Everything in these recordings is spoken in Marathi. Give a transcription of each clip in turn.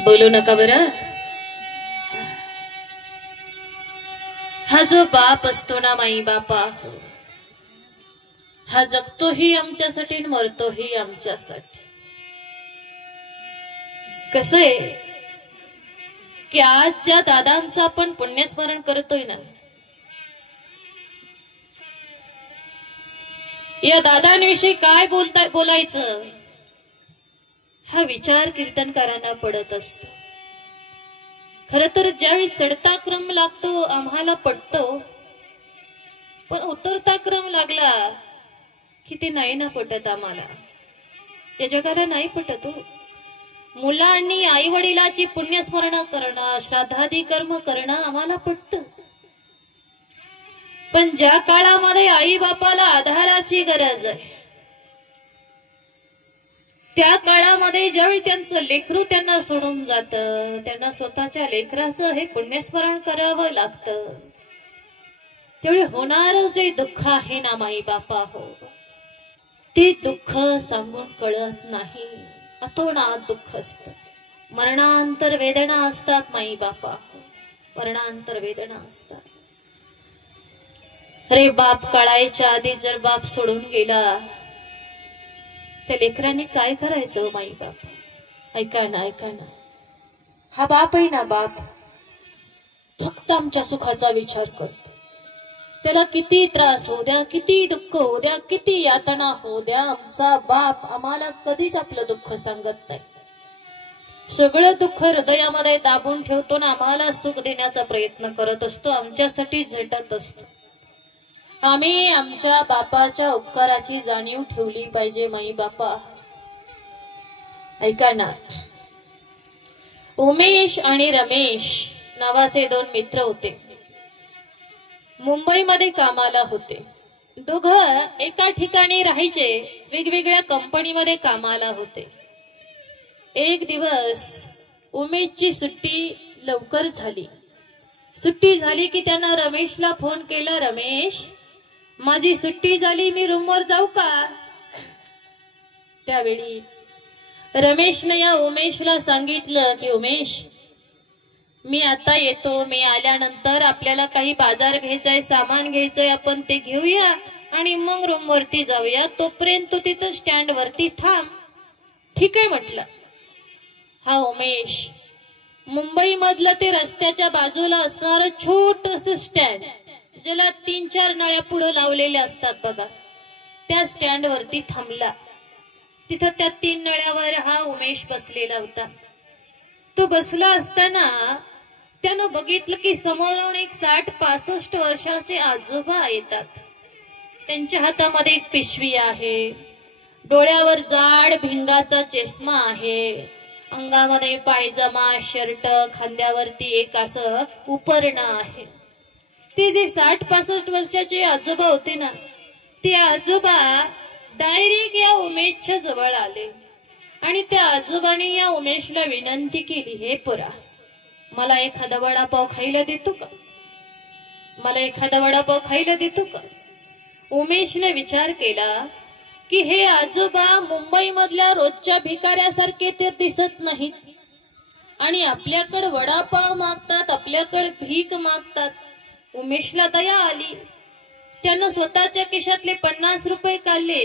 बोलू नका बरं. हा जो बाप असतो ना माई बापा, हा जगतोही आमच्यासाठी आणि मरतोही आमच्यासाठी. कसं आहे की आज ज्या दादांचं आपण पुण्यस्मरण करतोय ना, या दादांविषयी काय बोलायचं हा विचार कीर्तनकारांना पडत असतो. खर तर ज्यावेळी चढता क्रम लागतो आम्हाला पटतो, पण उतरता क्रम लागला की ते नाही ना पटत आम्हाला. या जगाला नाही पटत हो. मुलांनी आई वडिलाची पुण्यस्मरण करणं, श्राद्धादी कर्म करणं आम्हाला पटतं. पण ज्या काळामध्ये आई बापाला आधाराची गरज आहे, त्या काळामध्ये ज्यावेळी त्यांचं लेकरू त्यांना सोडून जातं, त्यांना स्वतःच्या लेकराचं हे पुण्यस्मरण करावं लागतं, त्यावेळी होणारं जे दुःख आहे ना माई बापा हो, ते दुःख सांगून कळत नाही. अतोनात दुःख असतं. मरणांतर वेदना असतात माई बापा, मरणांतर वेदना असतात. अरे बाप कळायच्या आधी जर बाप सोडून गेला, त्या लेकरांनी काय करायचं माई बाप? ऐका ना, ऐका ना. हा बाप आहे ना, बाप फक्त आमच्या सुखाचा विचार करतो. त्याला किती त्रास होऊ द्या, किती दुःख होऊ द्या, किती यातना होऊ द्या, आमचा बाप आम्हाला कधीच आपलं दुःख सांगत नाही. सगळं दुःख हृदयामध्ये दाबून ठेवतो ना, आम्हाला सुख देण्याचा प्रयत्न करत असतो, आमच्यासाठी झटत असतो. आम्ही आमच्या बापाच्या उपकाराची जाणीव ठेवली पाहिजे माई बापा. ऐका ना, उमेश आणि रमेश नावाचे दोन मित्र होते. मुंबईमध्ये कामाला होते. दोघं एका ठिकाणी राहायचे, वेगवेगळ्या कंपनीमध्ये कामाला होते. एक दिवस उमेशची सुट्टी लवकर झाली. सुट्टी झाली की त्यानं रमेशला फोन केला, रमेश माझी सुट्टी झाली, मी रूमवर जाऊ का? त्यावेळी रमेशने या उमेशला सांगितलं की उमेश मी आता येतो, मी आल्यानंतर आपल्याला काही बाजार घ्यायचाय, सामान घ्यायचंय, आपण ते घेऊया आणि मग रूम वरती जाऊया, तोपर्यंत तू तिथं स्टँड वरती थांब. ठीक आहे म्हटलं. हा उमेश मुंबई मधलं ते रस्त्याच्या बाजूला असणारं छोटस स्टँड, ज्याला 3-4 नळ्या पुढे लावलेल्या असतात बघा, त्या स्टँड वरती थांबला. तिथं त्या 3 नळ्यावर हा उमेश बसलेला होता. तो बसला असताना त्यानं बघितलं की समोरून एक 60-65 वर्षाचे आजोबा येतात. त्यांच्या हातामध्ये एक पिशवी आहे, डोळ्यावर जाड भिंगाचा चष्मा आहे, अंगामध्ये पायजमा, शर्ट, खांद्यावरती एक असं उपरणं आहे. ते जे 60-65 वर्षाचे आजोबा होते ना, ते आजोबा डायरेक्ट या उमेशच्या जवळ आले आणि त्या आजोबाने या उमेशला विनंती केली, हे पोरा मला एखादा वडापाव खायला देतो का? मला एखादा वडापाव खायला देतो का? उमेशने विचार केला की हे आजोबा मुंबई मधल्या रोजच्या भिकाऱ्यासारखे तर दिसत नाहीत आणि आपल्याकडे वडापाव मागतात, आपल्याकडे भीक मागतात. उमेशला दया आली. त्यानं स्वतःच्या खिशातले 50 रुपये काढले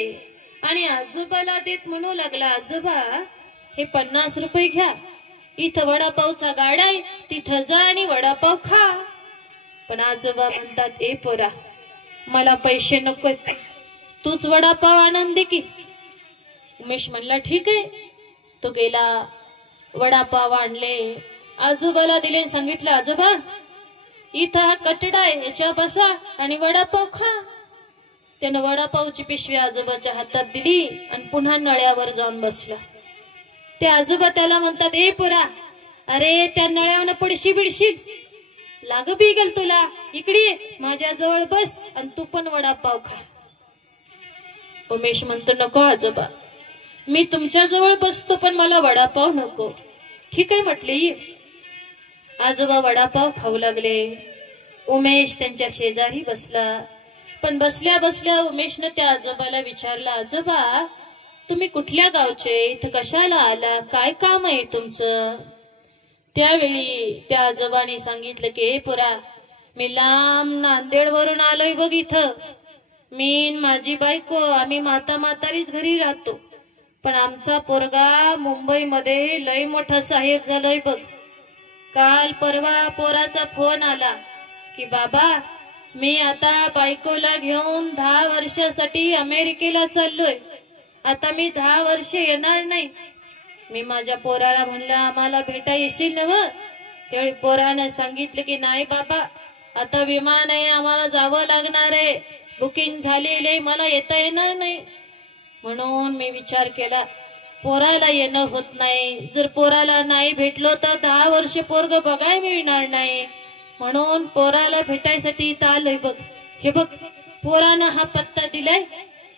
आणि आजोबाला देत म्हणू लागला, आजोबा हे 50 रुपये घ्या, इथं वडापावचा गाडा आहे, तिथं जा आणि वडापाव खा. पण आजोबा म्हणतात, ए पोरा मला पैसे नकोत, तूच वडापाव आणून दे की. उमेश म्हणला ठीक आहे. तो गेला, वडापाव आणले, आजोबाला दिले, सांगितलं आजोबा इथं हा कटडा आहे, याच्या बसा आणि वडापाव खा. त्यानं वडापावची पिशवी आजोबाच्या हातात दिली आणि पुन्हा नळ्यावर जाऊन बसला. ते आजोबा त्याला म्हणतात, ए पोरा अरे त्या नळ्यावर पडशी बिडशील, लाग बिगेल तुला, इकडे माझ्या जवळ बस आणि तू पण वडापाव खा. उमेश म्हणतो, नको आजोबा मी तुमच्या जवळ बसतो, पण मला वडापाव नको. ठीक आहे म्हटले. आजोबा वडापाव खाऊ लागले. उमेश त्यांच्या शेजारी बसला. पण बसल्या बसल्या उमेशने त्या आजोबाला विचारलं, आजोबा तुम्ही कुठल्या गावचे, इथं कशाला आला, काय काम आहे तुमचं? त्यावेळी त्या आजोबांनी सांगितलं की पोरा, मी लांब नांदेड वरून आलोय बघ इथं. मी माझी बायको आम्ही म्हातारीच घरी राहतो, पण आमचा पोरगा मुंबईमध्ये लय मोठा साहेब झालोय बघ. काल परवा पोराचा फोन आला की बाबा, मी आता बायकोला घेऊन 10 वर्षासाठी अमेरिकेला चाललोय. आता मी 10 वर्ष येणार नाही. मी माझ्या पोराला म्हणलं, आम्हाला भेटा येशील ना व? त्यावेळी पोरानं सांगितलं की नाही बाबा, आता विमान आहे, आम्हाला जावं लागणार आहे, बुकिंग झालेली आहे, मला येता येणार नाही. म्हणून मी विचार केला, पोराला येणं होत नाही, जर पोराला नाही भेटलो तर 10 वर्ष पोरग बघाय मिळणार नाही. म्हणून पोराला भेटायसाठी इथं आलोय बघ. हे बघ, पोरानं हा पत्ता दिलाय,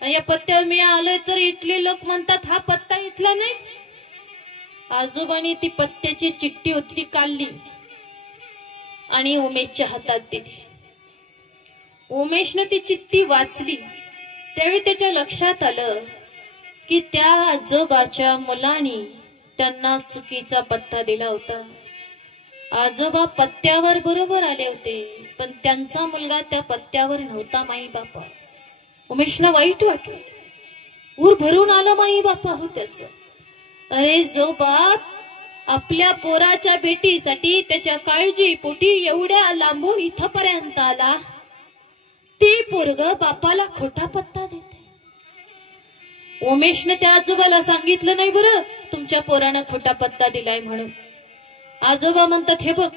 या पत्त्यावर मी आलोय तर इथले लोक म्हणतात हा पत्ता इथला नाहीच. आजोबांनी ती पत्त्याची चिठ्ठी होती ती काढली आणि उमेशच्या हातात दिली. उमेशने ती चिठ्ठी वाचली. त्यावेळी त्याच्या लक्षात आलं की त्या आजोबाच्या मुलांनी त्यांना चुकीचा पत्ता दिला होता. आजोबा पत्त्यावर बरोबर आले होते, पण त्यांचा मुलगा त्या पत्त्यावर नव्हता. माई बापा, उमेशला वाईट वाटलं. ऊर भरून आलं माई बापा हो त्याच. अरे, जो बाप आपल्या पोराच्या भेटीसाठी त्याच्या काळजी पोटी एवढ्या लांबून इथपर्यंत आला, ती पोरग बापाला खोटा पत्ता देते. उमेशने त्या आजोबाला सांगितलं नाही बरं, तुमच्या पोरानं खोटा पत्ता दिलाय म्हणून. आजोबा म्हणतात, हे बघ,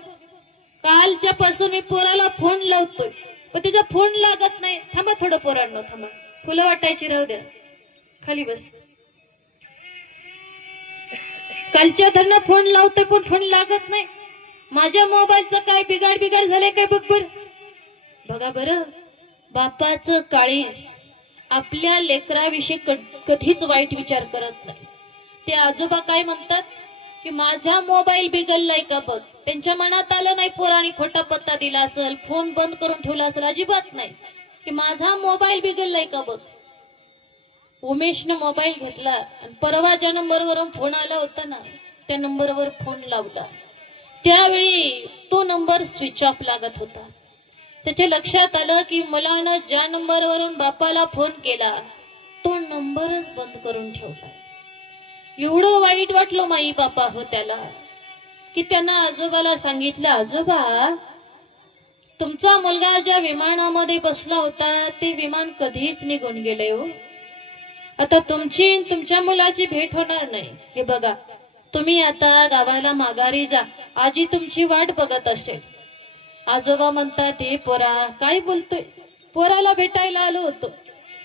कालच्या पासून मी पोराला फोन लावतोय, पण त्याचा फोन लागत नाही. थांबा थोडं पोरांनो, थांबा, फुलं वाटायची राहू द्या, खाली बस. कालच्या धरणं फोन लावतोय पण फोन लागत नाही. माझ्या मोबाईलचं काय बिघाड झालंय काय बघ बर. बघा बरं, बापाचं काळीस आपल्या लेकराविषयी कधीच वाईट विचार करत नाही. ते आजोबा काय म्हणतात की माझा मोबाईल बिघडलाय का बघ. त्यांच्या मनात आलं नाही पोराने खोटा पत्ता दिला असेल, फोन बंद करून ठेवला असेल, अजिबात नाही, की माझा मोबाईल बिघडलाय का बघ. उमेशने मोबाईल घेतला आणि परवा ज्या नंबरवरून फोन आला होता ना, त्या नंबरवर फोन लावला. त्यावेळी तो नंबर स्विच ऑफ लागत होता. त्याच्या लक्षात आलं की मुलानं ज्या नंबरवरून बापाला फोन केला तो नंबरच बंद करून ठेवला. एवढं वाईट वाटलं माई बापा हो त्याला की त्यांना आजोबाला सांगितलं, आजोबा, तुमचा मुलगा ज्या विमानामध्ये बसला होता ते विमान कधीच निघून गेले हो. आता तुमची तुमच्या मुलाची भेट होणार नाही. हे बघा, तुम्ही आता गावाला माघारी जा, आजी तुमची वाट बघत असेल. आजोबा म्हणतात, हे पोरा काय बोलतोय, पोराला भेटायला आलो होतो,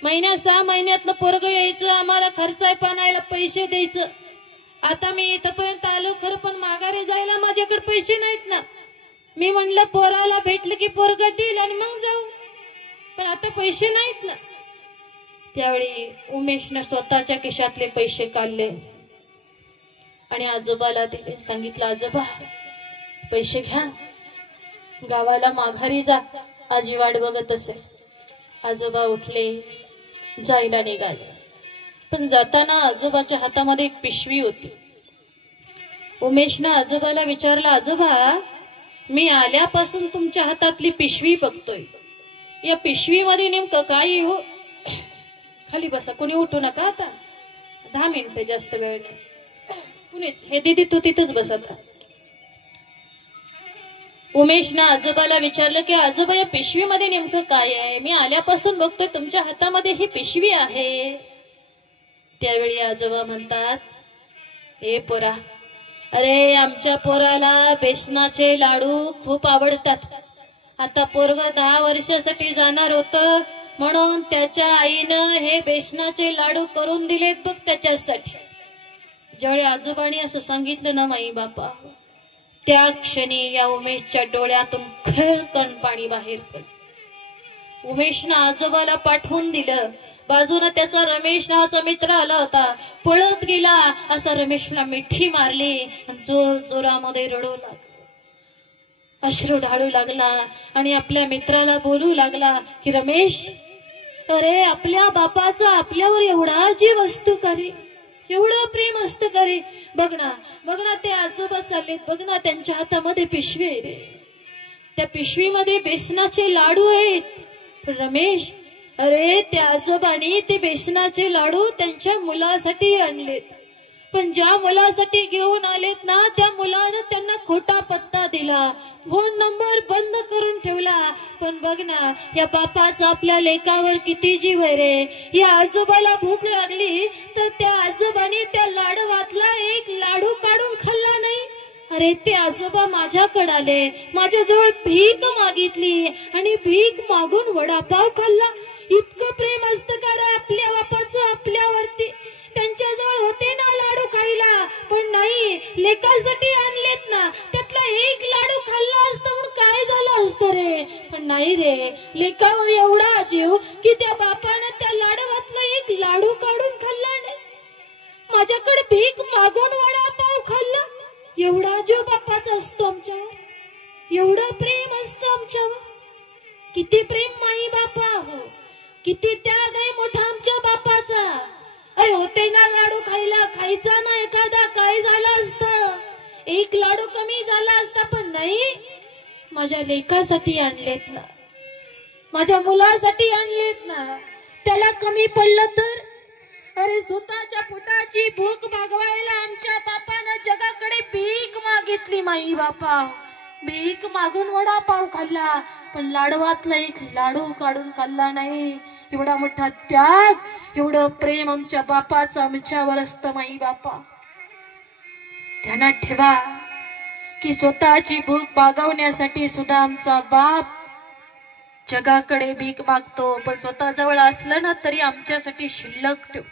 6 महिन्यातनं पोरग यायचं, आम्हाला खर्चाय पाण्याला पैसे द्यायचं. आता मी इथपर्यंत आलो खरं, पण माघारी जायला माझ्याकडे पैसे नाहीत ना. मी म्हणलं पोराला भेटलं की पोरग देईल आणि मग जाऊ, पण आता पैसे नाहीत ना. त्यावेळी उमेशने स्वतःच्या खिशातले पैसे काढले आणि आजोबाला दिले. सांगितलं, आजोबा पैसे घ्या, गावाला माघारी जा, आजी वाट बघत असेल. आजोबा उठले, जायला निघाले. पण जाताना आजोबाच्या हातामध्ये एक पिशवी होती. उमेशने आजोबाला विचारलं, आजोबा, मी आल्यापासून तुमच्या हातातली पिशवी बघतोय, या पिशवीमध्ये नेमकं काय हो? खाली बसा, कोणी उठू नका, आता 10 मिनिटं, जास्त वेळ नाही. कुणीच, हे दीदी तू तिथंच बसत. उमेशने आजोबाला विचारलं की आजोबा, या पिशवीमध्ये नेमकं काय आहे? मी आल्यापासून बघतोय तुमच्या हातामध्ये ही पिशवी आहे. त्यावेळी आजोबा म्हणतात, हे पोरा, अरे आमच्या पोराला बेसनाचे लाडू खूप आवडतात. आता पोरग 10 वर्षासाठी जाणार होतं, म्हणून त्याच्या आईनं हे बेसनाचे लाडू करून दिलेत बघ त्याच्यासाठी. ज्यावेळी आजोबांनी असं सांगितलं ना माई बापा, त्या क्षणी या उमेशच्या डोळ्यातून खळकण पाणी बाहेर पडलं. उमेशनं आजोबाला पाठवून दिलं. बाजूला त्याचा रमेश नावाचा मित्र आला होता, पळत गेला, असा रमेशला मिठी मारली आणि जोर जोरामध्ये रडू लागला, अश्रू ढाळू लागला आणि आपल्या मित्राला बोलू लागला की रमेश, अरे आपल्या बापाचा आपल्यावर एवढा जीव असतो का रे? एवढं प्रेम असतं का रे? बघ ना ते आजोबा चाललेत, बघ ना त्यांच्या हातामध्ये पिशवी आहे रे. त्या पिशवीमध्ये बेसनाचे लाडू आहेत. रमेश, अरे त्या आजोबांनी ते बेसनाचे लाडू त्यांच्या मुलासाठी आणलेत. पण ज्या मुलासाठी घेऊन आलेत ना, त्या मुलानं त्यांना खोटा पत्ता दिला, फोन नंबर बंद करून ठेवला. पण बघ ना, या बापाचा आपल्या लेकावर किती जीव आहे रे. या आजोबाला भूक लागली तर त्या आजोबाने त्या लाडवातला एक लाडू काढून खाल्ला नाही. अरे ते आजोबा माझ्याकडे आले, माझ्याजवळ भीक मागितली आणि भीक मागून वडापाव खाल्ला. इतकं प्रेम असतं का रे आपल्या बापाचं आपल्यावरती? त्यांच्याजवळ होते ना लाडू खायला, पण नाही, लेकासाठी आणलेत ना, त्यातला एक लाडू खाल्ला असता म्हणून काय झालं असतं रे. पण नाही रे, लेकावर एवढा जीव की त्या बापानं त्या लाडवातला एक लाडू काढून खाल्ला नाही. माझ्याकडे भीक मागून वडापाव खाल्ला. एवढा जीव बापाचा असतो आमच्यावर, एवढं प्रेम असतं आमच्यावर. किती प्रेम माई बापा हो, किती त्याग आहे मोठा आमच्या बापाचा. अरे होते ना लाडू खायला, खायचा ना एखादा, काय झालं असतं, एक लाडू कमी झाला असता. पण नाही, माझ्या लेकासाठी आणलेत ना, माझ्या मुलासाठी आणलेत ना. त्याला कमी पडलं तर? अरे स्वतःच्या पोटाची भूक भागवायला आमच्या बापानं जगाकडे भीक मागितली. माई बापा भीक मागून वडापाव खाल्ला, पण लाडवातला एक लाडू काढून खाल्ला नाही. एवढा मोठा त्याग, एवढं प्रेम आमच्या बापाचं आमच्यावर असतं. माई बापा ध्यानात ठेवा की स्वतःची भूक भागवण्यासाठी सुद्धा आमचा बाप जगाकडे भीक मागतो, पण स्वतः जवळ असलं ना तरी आमच्यासाठी शिल्लक ठेव.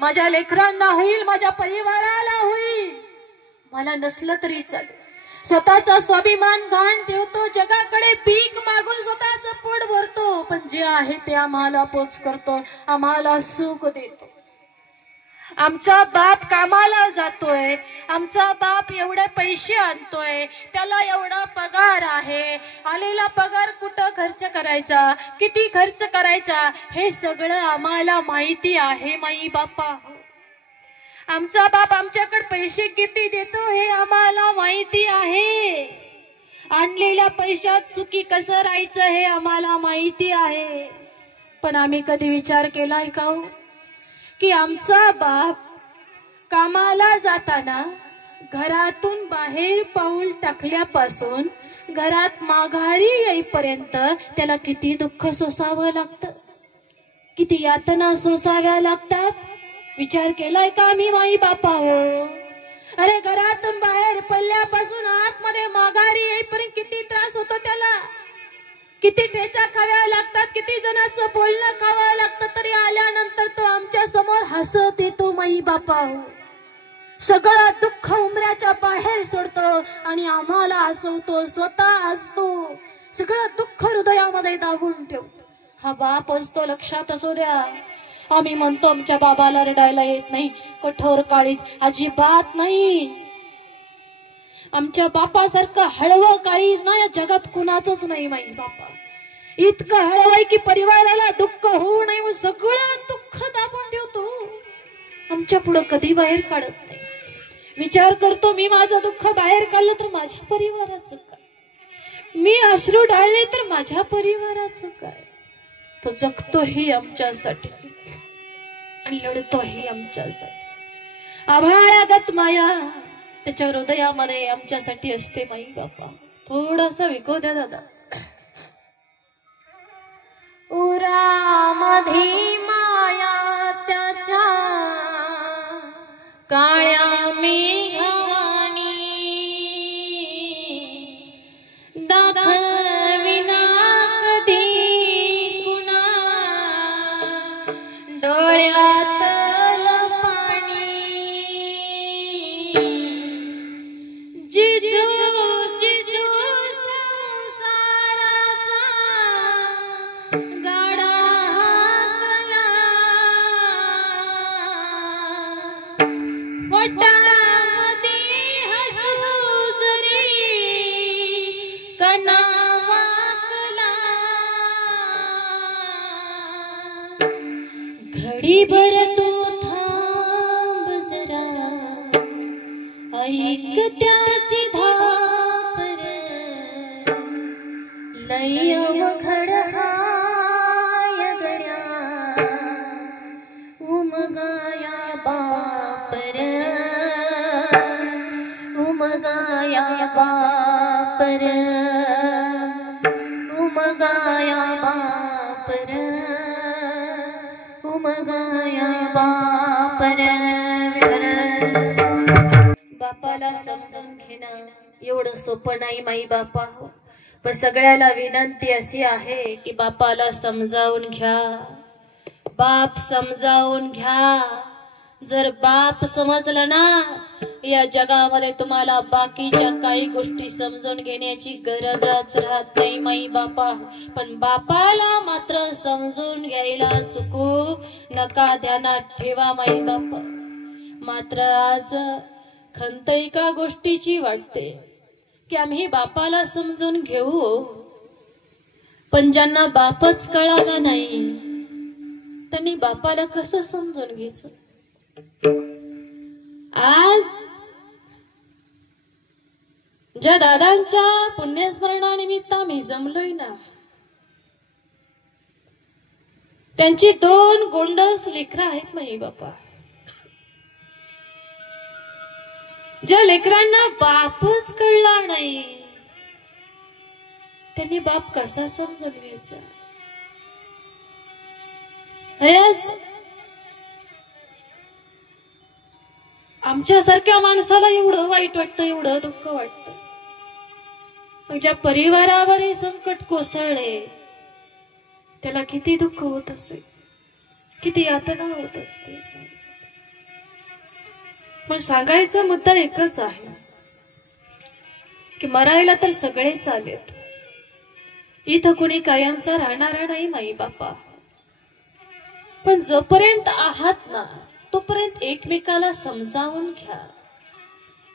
माझ्या लेकरांना होईल, माझ्या परिवाराला होईल, मला नसलं तरी चालेल. स्वतःचा स्वाभिमान गहाण ठेवतो, जगाकडे भीक मागून स्वतःच पोट भरतो, पण जे आहे ते आम्हाला पोच करतो, आम्हाला सुख देतो. आमचा बाप कामाला जातोय, आमचा बाप एवढे पैसे आणतोय, त्याला एवढा पगार आहे. आलेला पगार कुठं खर्च करायचा, किती खर्च करायचा, हे सगळं आम्हाला माहिती आहे. माई बापा आमचा बाप आमच्याकडे पैसे किती देतो हे आम्हाला माहिती आहे. आणलेल्या पैशात सुखी कसं राहायचं हे आम्हाला माहिती आहे. पण आम्ही कधी विचार केलाय का हो की आमचा बाप कामाला जाताना घरातून बाहेर पाऊल टाकल्यापासून घरात माघारी येईपर्यंत त्याला किती दुःख सोसावं लागतं, किती यातना सोसाव्या लागतात. विचार केलाय का मी माई बापा हो? अरे घरातून बाहेर पडल्यापासून आतमध्ये माघारी येईपर्यंत किती त्रास होतो त्याला, किती ठेचा खाव्या लागतात, किती जणांचं बोलणं खावं लागतं, तरी आल्यानंतर तो आमच्या समोर हसत येतो. माई बापा हो सगळं दुःख उमऱ्याच्या बाहेर सोडतो आणि आम्हाला हसवतो, स्वतः हसतो, सगळं दुःख हृदयामध्ये दाबून ठेवतो. हा बाप असतो, लक्षात असू द्या. आम्ही म्हणतो आमच्या बाबाला रडायला येत नाही, कठोर काळीज, अजिबात नाही. आमच्या बापासारखं हळवं काळीज ना या जगात कुणाचंच नाही. माई बापा इतकं हळवं की परिवाराला दुःख होऊ नये म्हणून सगळं दुःख दाबून ठेवतो, आमच्या पुढं कधी बाहेर काढत नाही. विचार करतो, मी माझं दुःख बाहेर काढलं तर माझ्या परिवाराचं काय, मी अश्रू ढाळले तर माझ्या परिवाराचं काय. तो जगतोही आमच्यासाठी आणि लढतोही आमच्यासाठी. आभाळागत माया त्याच्या हृदयामध्ये आमच्यासाठी असते. माई बापा थोडासा विको द्या दादा. उरामध्ये माया त्याच्या काळ्या मेघवाणी दाखविना कधी कुणा डोळ्यातलं पाणी. जिजू जिजू संसाराचा गाडा हाकला, पोटामध्ये हसू जरी कणा वाकला. घडीभर तू थांब लय अवघड हाय गड्या उमगाया बापर उमगाया बापर उमगाया बापर उमगाया बापर बापाला समजून घेणं एवढं सोपं नाही माई बापा हो. पण सगळ्याला विनंती अशी आहे की बापाला समजावून घ्या, बाप समजावून घ्या. जर बाप समजला ना या जगामध्ये तुम्हाला बाकीच्या काही गोष्टी समजून घेण्याची गरजच राहत नाही माई बापा. पण बापाला मात्र समजून घ्यायला चुकू नका, ध्यानात ठेवा माई बापा. मात्र आज खंत एका गोष्टीची वाटते की आम्ही बापाला समजून घेऊ, पण ज्यांना बापच कळाला नाही त्यांनी बापाला कसं समजून घ्यायचं. आज ज्या दादांच्या पुण्यस्मरणानिमित्त आम्ही जमलोय ना, त्यांची 2 गोंडस लेकरं आहेत माई बापा. ज्या लेकरांना बापच कळला नाही त्यांनी बाप कसा समजून घ्यायचा. अरेच आमच्यासारख्या माणसाला एवढं वाईट वाटतं, एवढं दुःख वाटतं. मग ज्या परिवारावर हे संकट कोसळले त्याला किती दुःख होत असेल, किती यातना होत असते. पण सांगायचा मुद्दा एकच आहे की मरायला तर सगळेच आलेत, इथं कुणी कायमचा राहणारा नाही माई बापा. पण जोपर्यंत आहात ना तोपर्यंत एकमेकाला समजावून घ्या,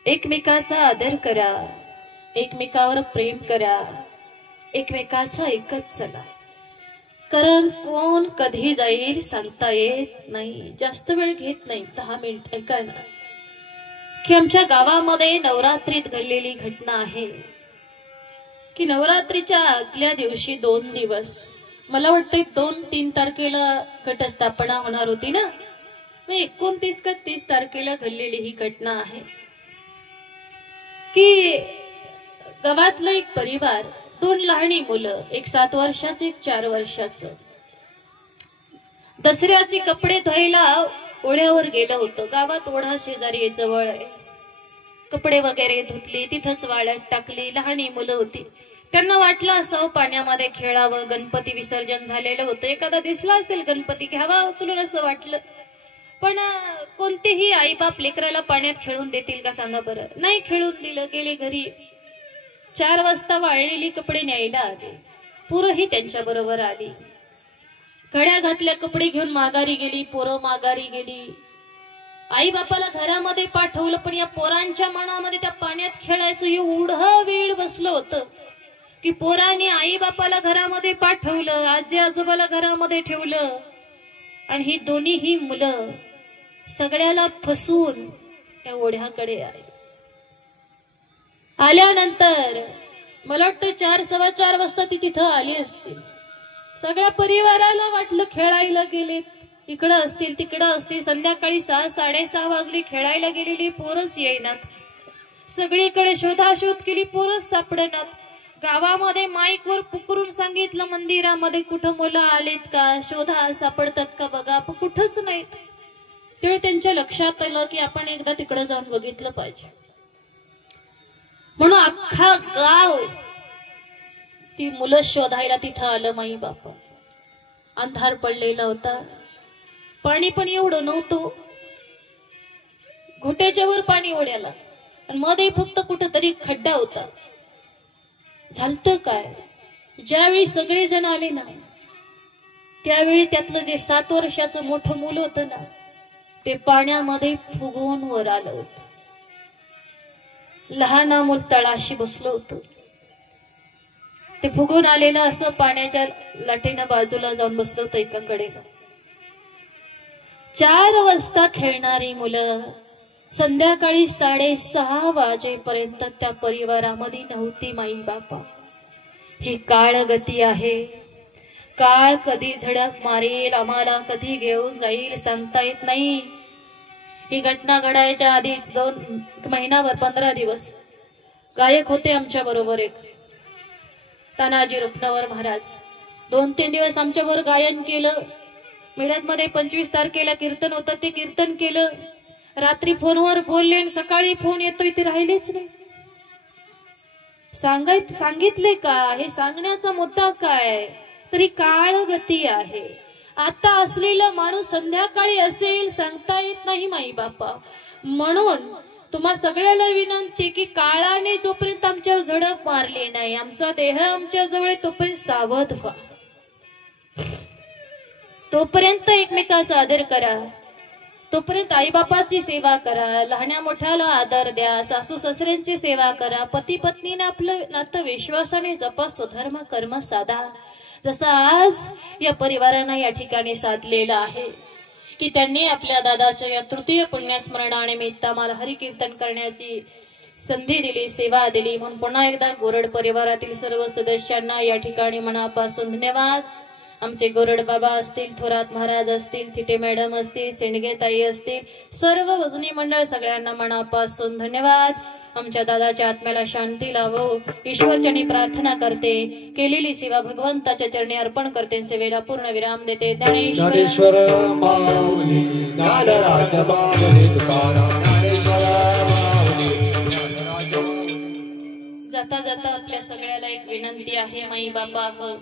एकमेकाचा आदर करा, एकमेकावर प्रेम करा, एकमेकाचा ऐकत चला. कारण कोण कधी जाईल सांगता येत नाही. जास्त वेळ घेत नाही, 10 मिनिट ऐका ना. की आमच्या गावामध्ये नवरात्रीत घडलेली घटना आहे की नवरात्रीच्या आदल्या दिवशी 2 दिवस, मला वाटतं 2-3 तारखेला घटस्थापना होणार होती ना, मग 29 का 30 तारखेला घडलेली ही घटना आहे की गावातलं एक परिवार, 2 लहानी मुलं, एक 7 वर्षाचं एक 4 वर्षाचं, दसऱ्याचे कपडे धुवायला ओढ्यावर गेलं होतं. गावात ओढा शेजारी जवळ आहे. कपडे वगैरे धुतली, तिथंच वाळत टाकली. लहानी मुलं होती, त्यांना वाटलं असं पाण्यामध्ये खेळावं. गणपती विसर्जन झालेलं होतं, एखादा दिसला असेल गणपती घ्यावा उचलून असं वाटलं. पण कोणतेही आई बाप लेकराला पाण्यात खेळून देतील का सांगा बरं. नाही खेळून दिलं, गेले घरी. 4 वाजता वाळलेली कपडे न्यायला आले, पोरंही त्यांच्या बरोबर आली. घड्या घातल्या, कपडे घेऊन माघारी गेली, पोरं माघारी गेली. आई बापाला घरामध्ये पाठवलं, पण या पोरांच्या मनामध्ये त्या पाण्यात खेळायचं एवढं वेळ बसलं होतं की पोरांनी आई बापाला घरामध्ये पाठवलं, आजी आजोबाला घरामध्ये ठेवलं, आणि ही दोन्हीही मुलं सगळ्याला फसवून या ओढ्याकडे आले. आल्यानंतर मला वाटतं 4-4:15 वाजता ती तिथं आली असतील. सगळ्या परिवाराला वाटलं खेळायला गेलेत, इकडं असतील तिकडं असतील. संध्याकाळी 6-6:30 वाजली, खेळायला गेलेली पोरच येईनात. सगळीकडे शोधाशोध केली, पोरच सापडणार. गावामध्ये माईकवर पुकरून सांगितलं मंदिरामध्ये कुठं मुलं आलेत का, शोधा, सापडतात का बघा, पण कुठंच नाहीत. तेव्हा त्यांच्या लक्षात आलं की आपण एकदा तिकडे जाऊन बघितलं पाहिजे. म्हणून अख्खा गाव ती मुलं शोधायला तिथं आलं. माई बापा, अंधार पडलेला होता, पाणी पण एवढं नव्हतं, घोट्याच्या वर पाणी ओढ्याला, आणि मध्ये फक्त कुठंतरी खड्डा होता. झालतं काय, ज्यावेळी सगळे जण आले ना त्यावेळी त्यातलं जे 7 वर्षाचं मोठं मुलं होतं ना ते पाण्यामध्ये फुगवून वर आलं होतं. लहान मूल तळाशी बसलं होतं. ते फुगून आलेलं असं पाण्याच्या लाटेनं बाजूला जाऊन बसलं होतं एका कडेला. 4 वाजता खेळणारी मुलं संध्याकाळी 6:30 वाजेपर्यंत त्या परिवारामध्ये नव्हती माई बापा. ही काळ गती आहे. काळ कधी झडप मारेल, आम्हाला कधी घेऊन जाईल सांगता येत नाही. ही घटना घडायच्या आधीच 2 महिनाभर 15 दिवस गायक होते आमच्या बरोबर. एक तानाजी रुपनवर महाराज 2-3 दिवस आमच्या बरोबर गायन केलं. मिळ्यामध्ये 25 तारखेला कीर्तन होतं, ते कीर्तन केलं. रात्री फोनवर बोलले आणि सकाळी फोन येतोय ते राहिलेच नाही. सांगितले का? हे सांगण्याचा मुद्दा काय? तरी काळ गती आहे. आता असलेला माणूस संध्याकाळी असेल सांगता येत नाही माई बापा. म्हणून तुम्हा सगळ्याला विनंती की काळाने जोपर्यंत आमच्यावर झडप मारली नाही, आमचा देह आमच्या जवळ तोपर्यंत सावध व्हा. तोपर्यंत एकमेकाचा आदर करा, तोपर्यंत आईबापाची सेवा करा, लहान्या मोठ्याला आदर द्या, सासू सासऱ्यांची सेवा करा, पती पत्नीने आपलं नातं विश्वासाने जपा, स्वधर्म कर्म साधा. जसा आज या परिवारांना या ठिकाणी साधलेला आहे की त्यांनी आपल्या दादाच्या या तृतीय पुण्यस्मरणानिमित्त आम्हाला हरिकीर्तन करण्याची संधी दिली, सेवा दिली. म्हणून पुन्हा एकदा गोरड परिवारातील सर्व सदस्यांना या ठिकाणी मनापासून धन्यवाद. आमचे गोरड बाबा असतील, थोरात महाराज असतील, थिटे मॅडम असतील, सेंडगे ताई असतील, सर्व वजनी मंडळ सगळ्यांना मनापासून धन्यवाद. आमच्या दादाच्या आत्म्याला शांती लाभो ईश्वरचरणी प्रार्थना करते. केलेली सेवा भगवंताच्या चरणी अर्पण करते. सेवेला पूर्ण विराम देते. ज्ञानेश्वर माऊली ज्ञानराज माऊली तुकाराम ज्ञानेश्वर माऊली. जाता जाता आपल्या सगळ्याला एक विनंती आहे माई बाबा हो,